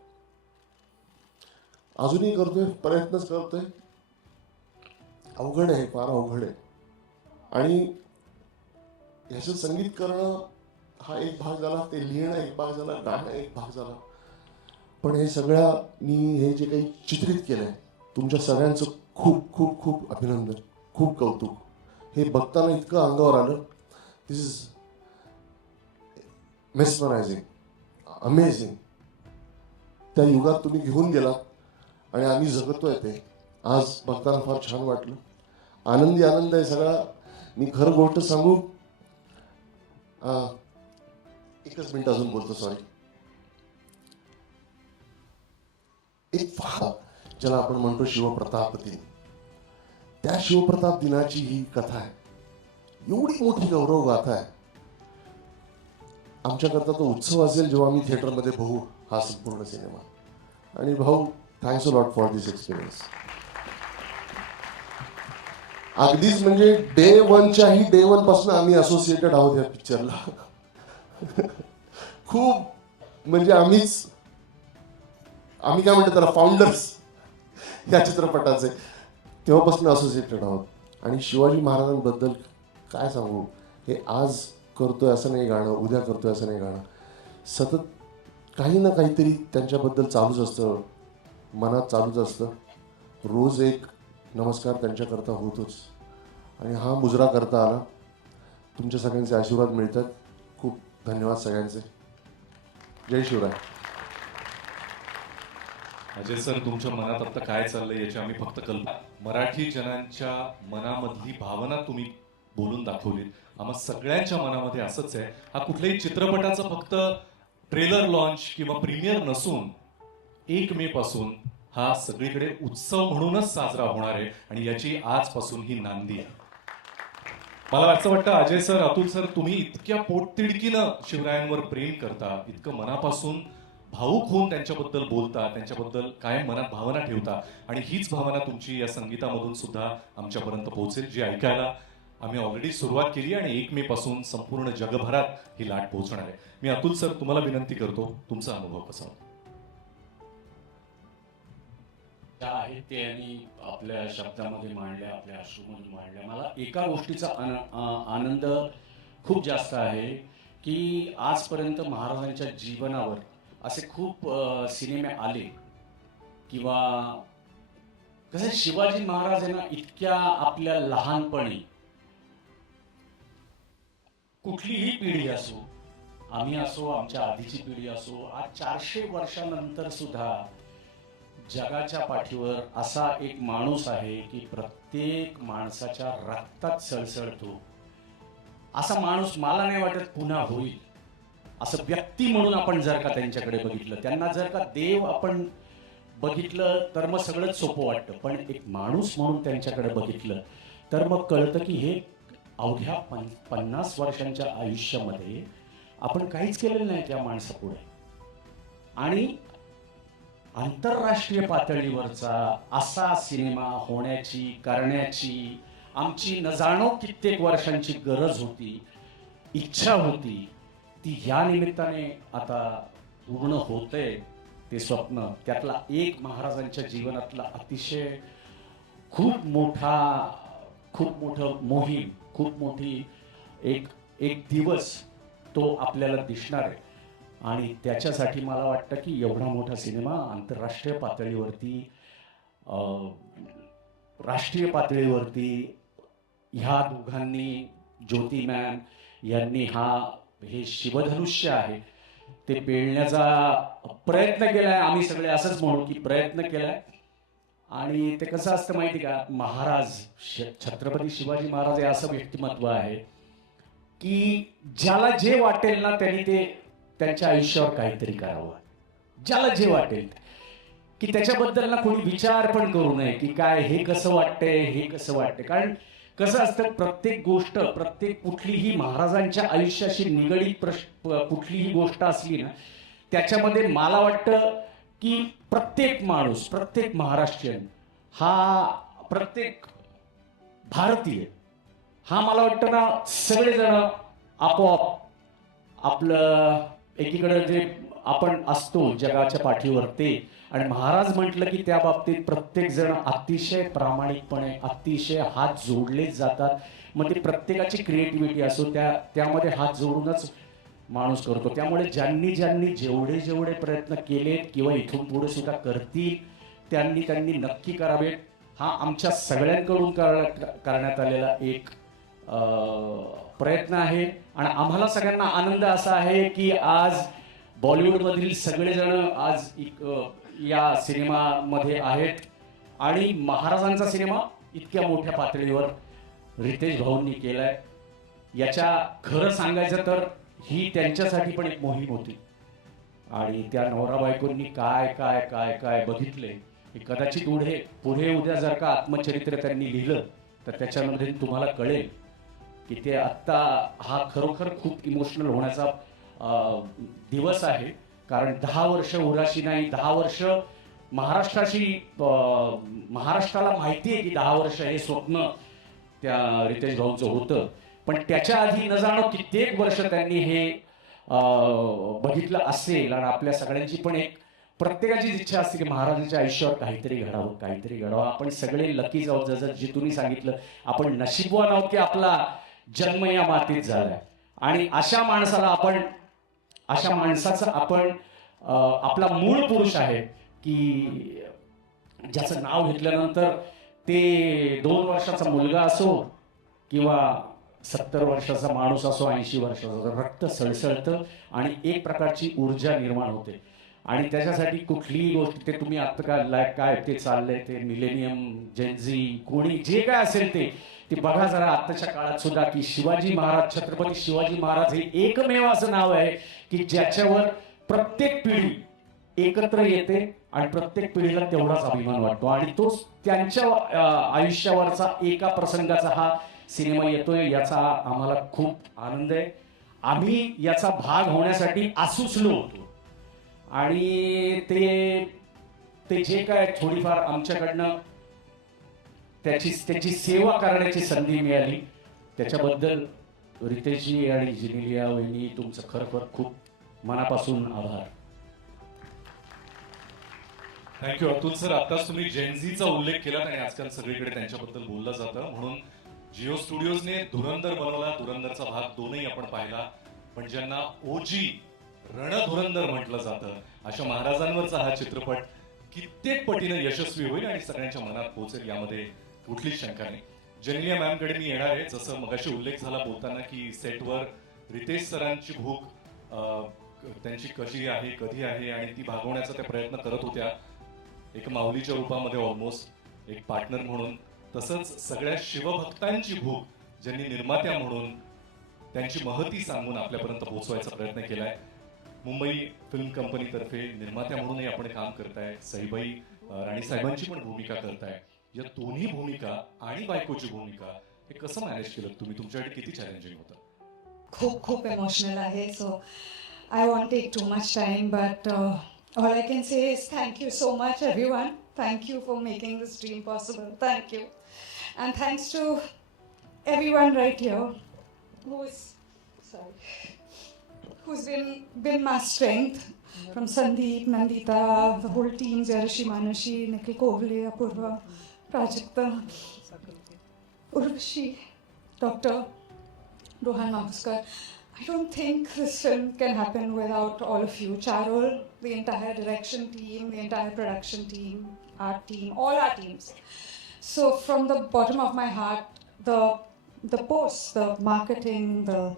अजूनही करतोय, प्रयत्नच करतोय. अवघड आहे, फार अवघड आहे. आणि ह्याचं संगीत करणं हा एक भाग झाला, ते लिहिणं एक भाग झाला, गाणं एक भाग झाला. पण हे सगळ्यांनी हे जे काही चित्रित केलंय, तुमच्या सगळ्यांचं खूप खूप खूप अभिनंदन, खूप कौतुक. हे बघताना इतकं अंगावर आलं. दिस इज मेस्मरायझिंग, अमेझिंग. त्या युगात तुम्ही घेऊन गेलात आणि आम्ही जगतोय ते. आज बघताना फार छान वाटलं. आनंदी आनंद आहे सगळा. मी खरं गोष्ट सांगू, एकच मिनिट अजून बोलतो, सॉरी. एक फार ज्याला आपण म्हणतो शिवप्रताप दिन, त्या शिवप्रताप दिनाची ही कथा आहे. एवढी मोठी गौरव गाथा आहे. आमच्याकरता तो उत्सव असेल जेव्हा आम्ही थिएटरमध्ये बघू हा संपूर्ण सिनेमा. आणि भाऊ, thanks a lot for this experience. अगदीच म्हणजे डे वनच्याही डे वन पासून आम्ही असोसिएटेड आहोत या पिक्चरला. खूप म्हणजे आम्ही काय म्हणतो त्याला, फाउंडर्स या चित्रपटाचे, तेव्हापासून असोसिएटेड आहोत. आणि शिवाजी महाराजांबद्दल काय सांगू, हे आज करतोय असं नाही गाणं, उद्या करतोय असं नाही गाणं. सतत काही ना काहीतरी त्यांच्याबद्दल चालूच असतं, मनात चालूच असतं. रोज एक नमस्कार त्यांच्याकरता होतोच. आणि हा मुजरा करता आला. तुमच्या सगळ्यांचे आशीर्वाद मिळतात. खूप धन्यवाद सगळ्यांचे. जय शिवराय. अजय सर, तुमच्या मनात आता काय चाललंय याची आम्ही फक्त मराठी जनांच्या मनामधली भावना तुम्ही बोलून दाखवली. आम्हा सगळ्यांच्या मनामध्ये असंच आहे. हा कुठल्याही चित्रपटाचा फक्त ट्रेलर लॉन्च किंवा प्रीमियर नसून 1 मे पासून हा सगळीकडे उत्सव म्हणूनच साजरा होणार आहे. आणि याची आजपासून ही नांदी आहे. मला असं वाटतं अजय सर, अतुल सर, तुम्ही इतक्या पोटतिडकीनं शिवरायांवर प्रेम करता, इतकं मनापासून भावूक होऊन त्यांच्याबद्दल बोलता, त्यांच्याबद्दल कायम मनात भावना ठेवता. आणि हीच भावना तुमची या संगीतामधून सुद्धा आमच्यापर्यंत पोहोचेल, जी ऐकायला आम्ही ऑलरेडी सुरुवात केली आणि 1 मे पासून संपूर्ण जगभरात ही लाट पोहोचणार आहे. मी अतुल सर तुम्हाला विनंती करतो, तुमचा अनुभव कसा होता? आहेत ते आणि आपल्या शब्दामध्ये मांडल्या, आपल्या अश्रूमधून मांडल्या. मला एका गोष्टीचा आनंद खूप जास्त आहे की आजपर्यंत महाराजांच्या जीवनावर असे खूप सिनेमे आले, किंवा कसे शिवाजी महाराज यांना इतक्या आपल्या लहानपणी, कुठलीही पिढी असो, आम्ही असो, आमच्या आधीची पिढी असो, आज 400 वर्षानंतर सुद्धा जगाच्या पाठीवर असा एक माणूस आहे की प्रत्येक माणसाच्या रक्तात सळसळतो. असा माणूस मला नाही वाटत पुन्हा होईल. असं व्यक्ती म्हणून आपण जर का त्यांच्याकडे बघितलं, त्यांना जर का देव आपण बघितलं तर मग सगळंच सोपं वाटतं. पण एक माणूस म्हणून त्यांच्याकडे बघितलं तर मग कळतं की हे अवघ्या 50 वर्षांच्या आयुष्यामध्ये आपण काहीच केलेलं नाही त्या माणसापुढे. आणि आंतरराष्ट्रीय पातळीवरचा असा सिनेमा होण्याची, करण्याची आमची न जाणो कित्येक वर्षांची गरज होती, इच्छा होती. ती या निमित्ताने आता पूर्ण होतंय ते स्वप्न. त्यातला एक महाराजांच्या जीवनातला अतिशय खूप मोठं मोहीम, खूप मोठी एक दिवस तो आपल्याला दिसणार आहे. आणि त्याच्यासाठी मला वाटतं की एवढा मोठा सिनेमा आंतरराष्ट्रीय पातळीवरती राष्ट्रीय पातळीवरती ह्या दोघांनी, ज्योती मॅम यांनी हे शिवधनुष्य आहे ते पेलण्याचा प्रयत्न केलाय. आम्ही सगळे असंच म्हणू की प्रयत्न केलाय. आणि ते कसं असतं माहिती का, महाराज छत्रपती शिवाजी महाराज हे असं व्यक्तिमत्व आहे की ज्याला जे वाटेल ना त्यांनी ते त्यांच्या आयुष्यावर काहीतरी करावं. ज्याला जे वाटेल की त्याच्याबद्दल ना कोणी विचार पण करू नये की काय हे कसं वाटतंय, हे कसं वाटतंय. कारण कसं असतं, प्रत्येक गोष्ट, प्रत्येक कुठलीही महाराजांच्या आयुष्याशी निगडीत कुठलीही गोष्ट असली ना, त्याच्यामध्ये मला वाटतं की प्रत्येक माणूस, प्रत्येक महाराष्ट्रीयन, हा प्रत्येक भारतीय हा मला वाटतं ना सगळेजण आपोआप आपलं एकीकडे जे आपण असतो जगाच्या पाठीवर ते, आणि महाराज म्हटलं की त्या बाबतीत प्रत्येक जण अतिशय प्रामाणिकपणे, अतिशय हात जोडलेच जातात. मग ते प्रत्येकाची क्रिएटिव्हिटी असो त्यामध्ये हात जोडूनच माणूस करतो. त्यामुळे ज्यांनी जेवढे प्रयत्न केलेत किंवा इथून पुढे सुद्धा करतील त्यांनी नक्की करावेत. हा आमच्या सगळ्यांकडून करण्यात आलेला एक प्रयत्न आहे. आणि आम्हाला सगळ्यांना आनंद असा आहे की आज बॉलिवूडमधील सगळेजण आज या सिनेमामध्ये आहेत. आणि महाराजांचा सिनेमा इतक्या मोठ्या पातळीवर रितेश भाऊंनी केलाय. याच्या खरं सांगायचं तर ही त्यांच्यासाठी पण एक मोहीम होती. आणि त्या नवरा बायकोंनी काय काय काय काय बघितले हे कदाचित पुढे उद्या जर का आत्मचरित्र त्यांनी लिहिलं तर त्याच्यामध्ये तुम्हाला कळेल की ते आत्ता हा खरोखर खूप इमोशनल होण्याचा दिवस आहे. कारण 10 वर्ष उराशी नाही, 10 वर्ष महाराष्ट्राला माहिती आहे की 10 वर्ष हे स्वप्न त्या रितेश भाऊंचं होतं. पण त्याच्या आधी न जाणं कित्येक वर्ष त्यांनी हे बघितलं असेल. आणि आपल्या सगळ्यांची पण एक प्रत्येकाचीच इच्छा असते की महाराजांच्या आयुष्यावर काहीतरी घडावं. आपण सगळे लकीच आहोत. जसं जितूनही सांगितलं, आपण नशीबवान आहोत की आपला जन्म या मातीत झालाय. आणि अशा माणसाचा आपण आपला मूळ पुरुष आहे की ज्याचं नाव घेतल्यानंतर ते 2 वर्षाचा मुलगा असो किंवा 70 वर्षाचा माणूस असो, 80 वर्षाचा, रक्त सळसळतं आणि एक प्रकारची ऊर्जा निर्माण होते. आणि त्याच्यासाठी कुठलीही गोष्ट, ते तुम्ही आता काय ते चाललंय ते मिलेनियम, जेनझी, कोणी जे काय असेल ते बघा जरा आत्ताच्या काळात सुद्धा की शिवाजी महाराज, छत्रपती शिवाजी महाराज हे एकमेव असं नाव आहे की ज्याच्यावर प्रत्येक पिढी एकत्र येते आणि प्रत्येक पिढीला तेवढाच अभिमान वाटतो. आणि तोच त्यांच्या आयुष्यावरचा एका प्रसंगाचा हा सिनेमा येतोय, याचा आम्हाला खूप आनंद आहे. आम्ही याचा भाग होण्यासाठी आसुसलो होतो. आणि ते जे काय थोडीफार आमच्याकडनं त्याची सेवा करण्याची संधी मिळाली त्याच्याबद्दल रितेशजी आणि जिनिलिया वहिनी तुमचं खरोखर खूप मनापासून आभार. Thank you Atul sir. आताच तुम्ही जेनझीचा उल्लेख केला आणि आजकाल सगळीकडे त्यांच्याबद्दल बोललं जातं, म्हणून जिओ स्टुडिओजने धुरंधर बनवला. धुरंधरचा भाग 2ही आपण पाहिला. पण ज्यांना ओजी रणधुरंधर म्हटलं जातं अशा महाराजांवरचा हा चित्रपट कित्येक पटीने यशस्वी होईल आणि सगळ्यांच्या मनात पोहोचेल यामध्ये कुठलीच शंका नाही. जेनिलिया मॅमकडे मी येणार आहे. जसं मगाशी उल्लेख झाला बोलताना की सेटवर रितेश सरांची भूक त्यांची कशी आहे, कधी आहे आणि ती भागवण्याचा त्या प्रयत्न करत होत्या, एक माऊलीच्या रूपामध्ये ऑलमोस्ट, एक पार्टनर म्हणून. तसंच सगळ्या शिवभक्तांची भूक ज्यांनी निर्मात्या म्हणून त्यांची महती सांगून आपल्यापर्यंत पोहोचवायचा प्रयत्न केलाय. मुंबई फिल्म कंपनीतर्फे निर्मात्या म्हणूनही आपण काम करताय. सईबाई राणी साहेबांची पण भूमिका करताय. या दोन्ही भूमिका आणि बायकोची भूमिका हे कसं मॅनेज केलं तुम्ही? तुमच्यासाठी किती चॅलेंजिंग होतं? खूप इमोशनल आहे. So I won't take too much time, but all I can say is thank you so much, everyone. Thank you for making this dream possible. Thank you. And thanks to everyone right here who's been my strength. From Sandeep, Nandita, the whole team, Jayarashi, Manashi, Nikhil Kovle, Apurva, Prajakta, Urvashi, Dr. Rohan Maguskar. I don't think this film can happen without all of you. Charol, the entire direction team, the entire production team, art team, all our teams. So from the bottom of my heart, the posts, the marketing, the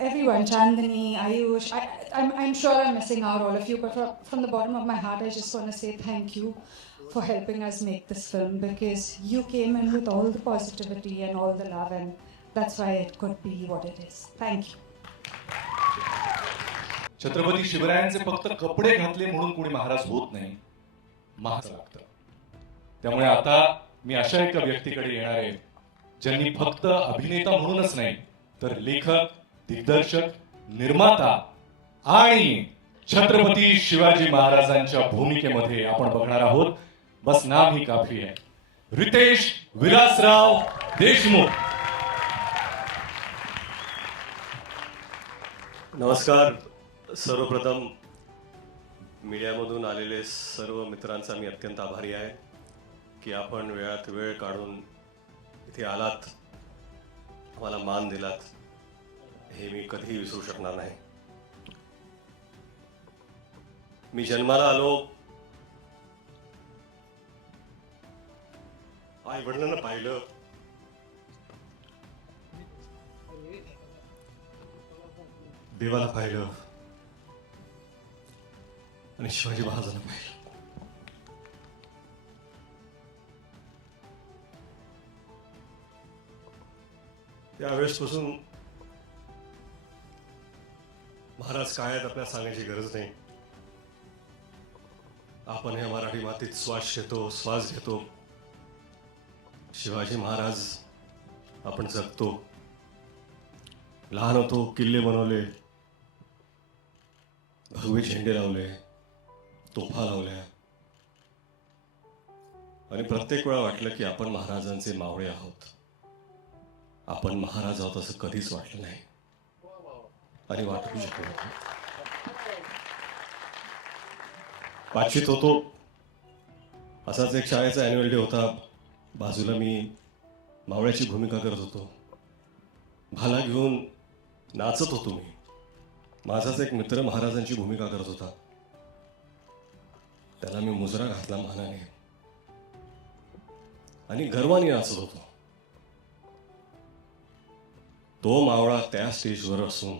everyone, Chandani, Ayush, I'm sure I'm missing out all of you, but from the bottom of my heart, I just want to say thank you for helping us make this film, because you came in with all the positivity and all the love, and that's why it could be what it is. Thank you. Chhatrapati शिवरायांचे फक्त कपडे घातले म्हणून कोणी महाराज होत नाही, महाराज लागतं. त्यामुळे आता मी अशा एका व्यक्तीकडे येणार आहे ज्यांनी फक्त अभिनेता म्हणूनच नाही तर लेखक, दिग्दर्शक, निर्माता आणि छत्रपती शिवाजी महाराजांच्या भूमिकेमध्ये आपण बघणार आहोत. बस नाम ही काफी आहे. रितेश विलासराव देशमुख. नमस्कार. सर्वप्रथम मीडियामधून आलेले सर्व मित्रांचा मी अत्यंत आभारी आहे की आपण वेळात वेळ काढून इथे आलात, आम्हाला मान दिलात, हे मी कधीही विसरू शकणार नाही. मी जन्माला आलो, आई वडिलांना पाहिलं, देवाला पाहिलं आणि शिवाजी महाराजांना पाहिलं. त्यावेळेसपासून महाराज काय आहेत आपल्याला सांगायची गरज नाही. आपण ह्या मराठी मातीत श्वास घेतो, श्वास घेतो. शिवाजी महाराज आपण जगतो. लहान होतो, किल्ले बनवले, भगवे झेंडे लावले, तोफा लावल्या आणि प्रत्येक वेळा वाटलं की आपण महाराजांचे मावळे आहोत. आपण महाराज आहोत असं कधीच वाटलं नाही आणि वाटू शकलो नाही. पाचवीत होतो, असाच एक शाळेचा अॅन्युअल डे होता. बाजूला मी मावळ्याची भूमिका करत होतो. भाला घेऊन नाचत होतो मी. माझाच एक मित्र महाराजांची भूमिका करत होता. त्याला मी मुजरा घातला मानाने आणि गर्वाने नाचत होतो. तो मावळा त्या स्टेजवर असून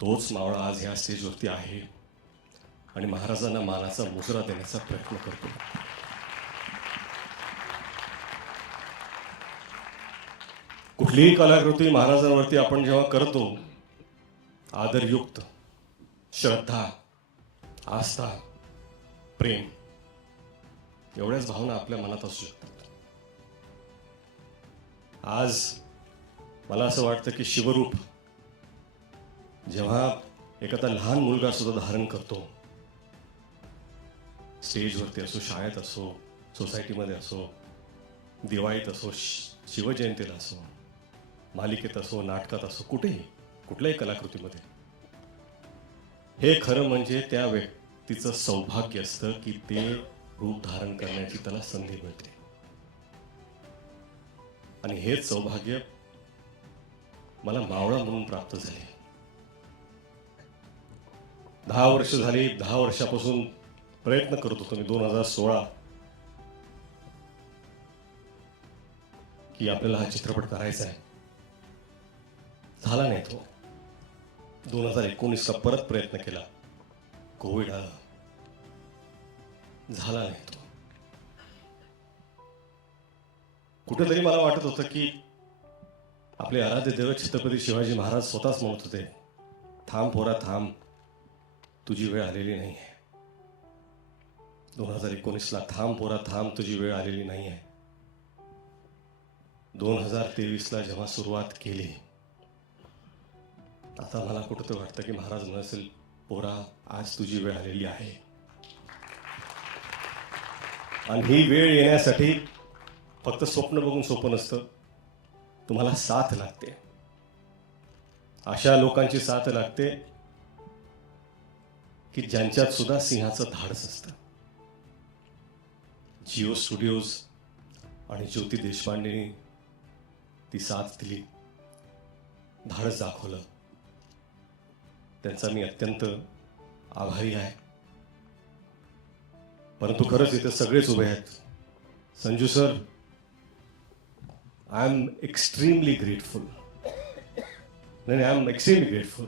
तोच मावळा आज ह्या स्टेजवरती आहे आणि महाराजांना मानाचा मुजरा देण्याचा प्रयत्न करतो. कुठलीही कलाकृती महाराजांवरती आपण जेव्हा करतो, आदरयुक्त, श्रद्धा, आस्था, प्रेम एवढ्याच भावना आपल्या मनात असू शकतात. आज मला असं वाटतं की शिवरूप जेव्हा एखादा लहान मुलगा सुद्धा धारण करतो, स्टेजवरती असो, शाळेत असो, सोसायटीमध्ये असो, दिवाळीत असो, शिवजयंतीला असो, मालिकेत असो, नाटकात असो, कुठेही कुठल्याही कलाकृतीमध्ये, हे खरं म्हणजे त्या व्यक्तीचं सौभाग्य असतं की ते रूप धारण करण्याची त्याला संधी मिळते. आणि हेच सौभाग्य मला मावळा म्हणून प्राप्त झाले. 10 वर्ष झाली. 10 वर्षापासून प्रयत्न करत होतो मी. 2016 की आपल्याला हा चित्रपट करायचा आहे. झाला नाही तो. 2019ला परत प्रयत्न केला. कोविड आला, झाला नाही तो. कुठेतरी मला वाटत होतं की आपले आराध्य दैवत छत्रपती शिवाजी महाराज स्वतःच म्हणत होते, थांब पोरा थांब, तुझी वेळ आलेली नाही आहे. 2019ला थांब पोरा थांब, तुझी वेळ आलेली नाही आहे. 2023ला जेव्हा सुरुवात केली, आता मला कुठं वाटतं की महाराज म्हणेल, पोरा आज तुझी वेळ आलेली आहे. आणि ही वेळ येण्यासाठी फक्त स्वप्न बघून सोपं नसतं. तुम्हाला साथ लागते. अशा लोकांची साथ लागते की ज्यांच्यात सुद्धा सिंहाचं धाडस असतं. जिओ धाडस दाखवलं, त्यांचा मी अत्यंत आभारी आहे. परंतु खरंच इथे सगळेच उभे आहेत. Sanju sir, I am extremely grateful. नाही, I am extremely grateful.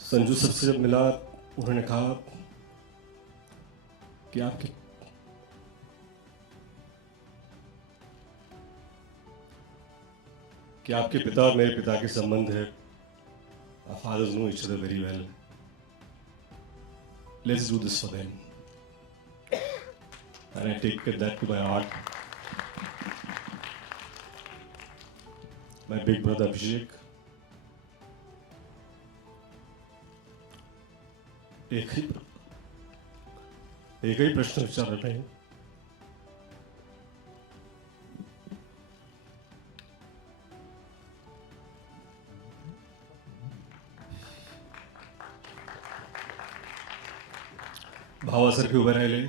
Sanju sir से जब मिला, उन्होंने कहा कि आपके पिता और मेरे पिता के संबंध है. Our fathers know each other very well. Let's do this for them. And I take that to my heart. My big brother Abhishek. एकही प्रश्न विचारला नाही. भावासारखे उभे राहिले.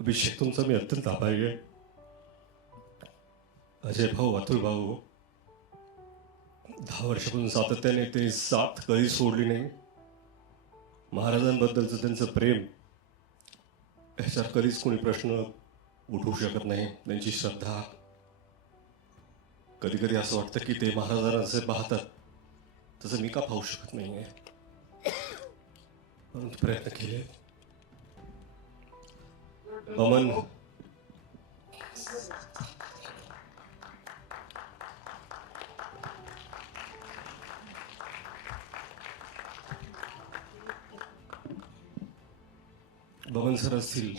अभिषेक, तुमचा मी अत्यंत आभारी आहे. अजय भाऊ, अतुल भाऊ, 10 वर्षापासून सातत्याने त्यांनी साथ कधी सोडली नाही. महाराजांबद्दलचं त्यांचं प्रेम, ह्याच्यावर कधीच कोणी प्रश्न उठवू शकत नाही. त्यांची श्रद्धा, कधी कधी असं वाटतं की ते महाराजांना असे पाहतात तसं मी का पाहू शकत नाही आहे. परंतु प्रयत्न केले. बमन, बमन सर असतील,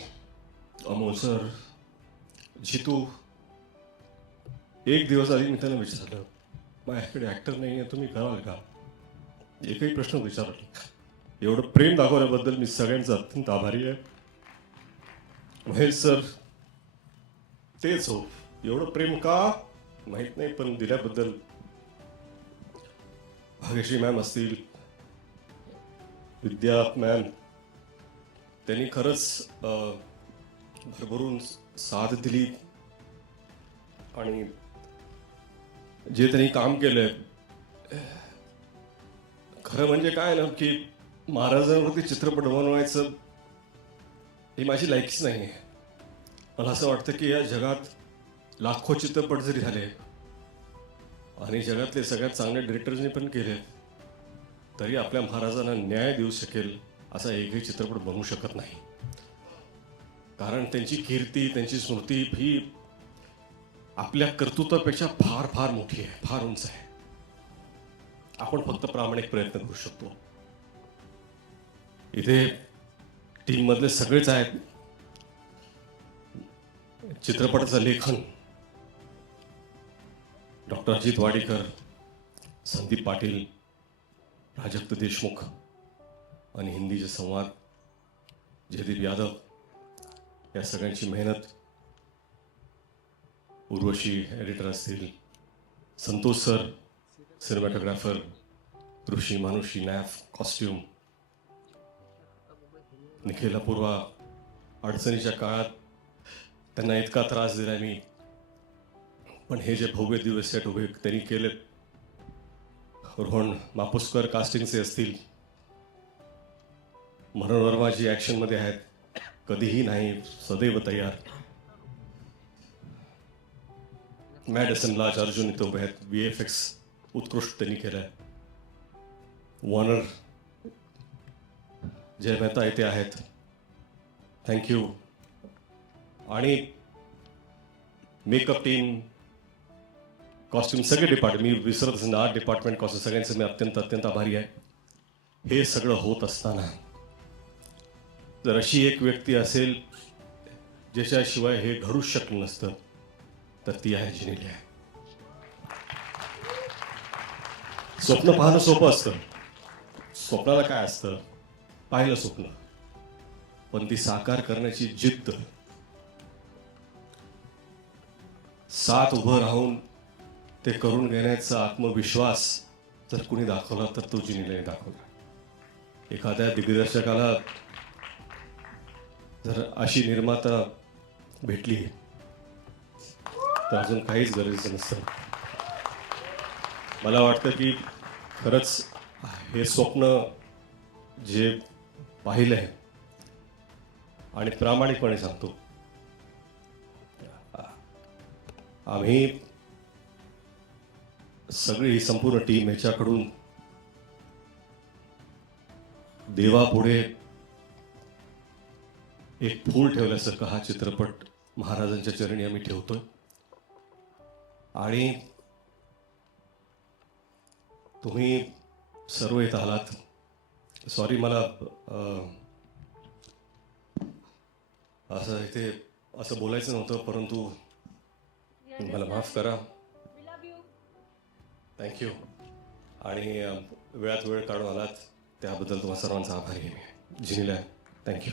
अमोल सर, जितू. एक दिवस आधी मी त्यांना विचारलं, माझ्याकडे ॲक्टर नाही आहे, तुम्ही कराल का? एकही प्रश्न विचारला. एवढं प्रेम दाखवल्याबद्दल मी सगळ्यांचा अत्यंत आभारी आहे. महेश सर, तेच हो, एवढं प्रेम का माहीत नाही, पण दिल्याबद्दल. भाग्यश्री मॅम असतील, विद्या मॅम, त्यांनी खरंच भरभरून साथ दिली. आणि जे त्यांनी काम केलंय, खरं म्हणजे काय ना, की महाराजांवरती चित्रपट बनवायचं ही माझी लायकीच नाही आहे. मला असं वाटतं की या जगात लाखो चित्रपट जरी झाले आणि जगातले सगळ्यात चांगले डिरेक्टर्सनी पण केले, तरी आपल्या महाराजांना न्याय देऊ शकेल असा एकही चित्रपट बनवू शकत नाही. कारण त्यांची कीर्ती, त्यांची स्मृती ही आपल्या कर्तृत्वापेक्षा फार फार मोठी आहे, फार उंच आहे. आपण फक्त प्रामाणिक प्रयत्न करू शकतो. इथे टीम मधले सगळेच आहेत. चित्रपटाचं लेखन डॉक्टर अजित वाडीकर, संदीप पाटील, प्राजक्त देशमुख, आणि हिंदीचे संवाद जयदीप यादव, या सगळ्यांची मेहनत. उर्वशी एडिटर असतील, संतोष सर सिनेमॅटोग्राफर, ऋषी मानुषी नॅफ कॉस्ट्यूम, निखिल अपूर्वा. अडचणीच्या काळात त्यांना इतका त्रास दिला मी, पण हे जे भव्य दिवस सेट उभे त्यांनी केलेत. रोहन मापुसकर कास्टिंगचे असतील, मनोहर वर्मा जी ॲक्शनमध्ये आहेत, कधीही नाही, सदैव तयार. मॅड असनलाज अर्जुन इथे उभे आहेत. VFX उत्कृष्ट त्यांनी केलं आहे. वॉर्नर जय मेहता इथे आहेत, थँक्यू. आणि मेकअप टीम, कॉस्ट्युम, सगळे डिपार्टमेंट, मी विसरत असेल, आर्ट डिपार्टमेंट, कॉस्ट्युम, सगळ्यांचं मी अत्यंत अत्यंत आभारी आहे. हे सगळं होत असताना जर अशी एक व्यक्ती असेल ज्याच्याशिवाय हे घडूच शकलं नसतं, तर ती आहे जिनेलिया. स्वप्न पाहणं सोपं असतं. स्वप्नाला काय असतं, पाहिलं स्वप्न, पण ती साकार करण्याची जिद्द, साथ उभं राहून ते करून घेण्याचा आत्मविश्वास जर कुणी दाखवला तर तो जिनेलियाने दाखवला. एखाद्या दिग्दर्शकाला जर अशी निर्माता भेटली तर अजून काहीच गरजेचं नसतं. मला वाटतं की खरंच हे स्वप्न जे पाहिलं आहे आणि प्रामाणिकपणे सांगतो, आम्ही सगळी ही संपूर्ण टीम ह्याच्याकडून देवापुढे एक फूल ठेवल्यासारखं हा चित्रपट महाराजांच्या चरणी आम्ही ठेवतोय. आणि तुम्ही सर्व इथं आलात. सॉरी, मला असं इथे असं बोलायचं नव्हतं, परंतु मला माफ करा. थँक्यू. आणि वेळात वेळ काढून आलात त्याबद्दल तुम्हा सर्वांचा आभारी आहे मी. जिनीला थँक्यू.